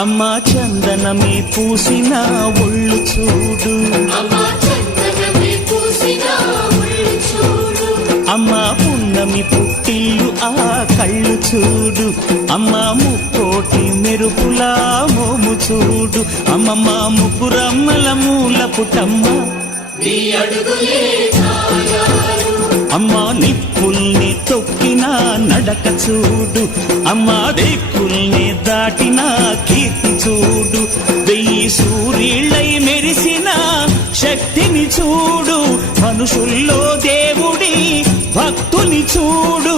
అమ్మా చందనమే పూసిన ఒళ్ళు చూడు, అమ్మా పున్నమి పుట్టిల్లు ఆ కళ్ళు చూడు, అమ్మా ముక్కోటి మెరుపులా మోము చూడు, అమ్మమ్మ ముగ్గురమ్మల మూల పుటమ్మ అమ్మా నిప్పుల్ని తొక్కిన నడక చూడు, అమ్మా దిక్కుల్ని దాటిన కీర్తి చూడు, 1000 సూర్యుళ్ళై మెరిసిన శక్తిని చూడు, మనుషుల్లో దేవుడి భక్తుని చూడు.